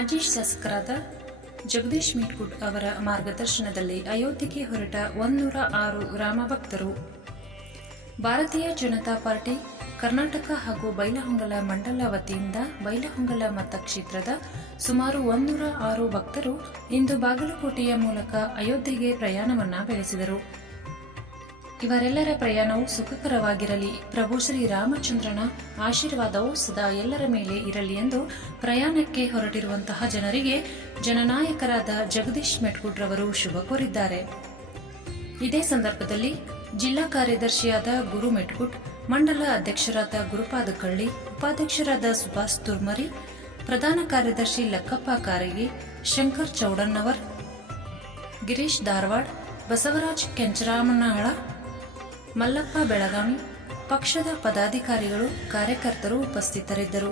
ಮಾಜಿ ಶಾಸಕರಾದ ಜಗದೀಶ್ ಮೇಟ್ಕುಡ್ ಅವರ ಮಾರ್ಗದರ್ಶನದಲ್ಲಿ ಅಯೋಧ್ಯೆಗೆ ಹೊರಟ 106 ರಾಮಭಕ್ತರು. ಭಾರತೀಯ ಜನತಾ ಪಾರ್ಟಿ ಕರ್ನಾಟಕ ಹಾಗೂ ಬೈಲಹೊಂಗಲ ಮಂಡಲ ವತಿಯಿಂದ ಬೈಲಹೊಂಗಲ ಮತಕ್ಷೇತ್ರದ ಸುಮಾರು 106 ಭಕ್ತರು ಇಂದು ಬಾಗಲಕೋಟೆಯ ಮೂಲಕ ಅಯೋಧ್ಯೆಗೆ ಪ್ರಯಾಣವನ್ನ ಬೆಳೆಸಿದರು. ಇವರೆಲ್ಲರ ಪ್ರಯಾಣವು ಸುಖಕರವಾಗಿರಲಿ, ಪ್ರಭು ಶ್ರೀ ರಾಮಚಂದ್ರನ ಆಶೀರ್ವಾದವು ಸದಾ ಎಲ್ಲರ ಮೇಲೆ ಇರಲಿ ಎಂದು ಪ್ರಯಾಣಕ್ಕೆ ಹೊರಟಿರುವಂತಹ ಜನರಿಗೆ ಜನನಾಯಕರಾದ ಜಗದೀಶ್ ಮೇಟ್ಕುಡ್ ರವರು ಶುಭ ಕೋರಿದ್ದಾರೆ. ಇದೇ ಸಂದರ್ಭದಲ್ಲಿ ಜಿಲ್ಲಾ ಕಾರ್ಯದರ್ಶಿಯಾದ ಗುರು ಮೇಟ್ಕುಡ್, ಮಂಡಲ ಅಧ್ಯಕ್ಷರಾದ ಗುರುಪಾದ ಕಳ್ಳಿ, ಉಪಾಧ್ಯಕ್ಷರಾದ ಸುಭಾಷ್ ತುರ್ಮರಿ, ಪ್ರಧಾನ ಕಾರ್ಯದರ್ಶಿ ಲಕ್ಕಪ್ಪ ಕಾರಗಿ, ಶಂಕರ್ ಚೌಡನ್ನವರ್, ಗಿರೀಶ್ ಧಾರವಾಡ್, ಬಸವರಾಜ್ ಕೆಂಚರಾಮನಹಳ, ಮಲ್ಲಪ್ಪ ಬೆಳಗಾವಿ, ಪಕ್ಷದ ಪದಾಧಿಕಾರಿಗಳು, ಕಾರ್ಯಕರ್ತರು ಉಪಸ್ಥಿತರಿದ್ದರು.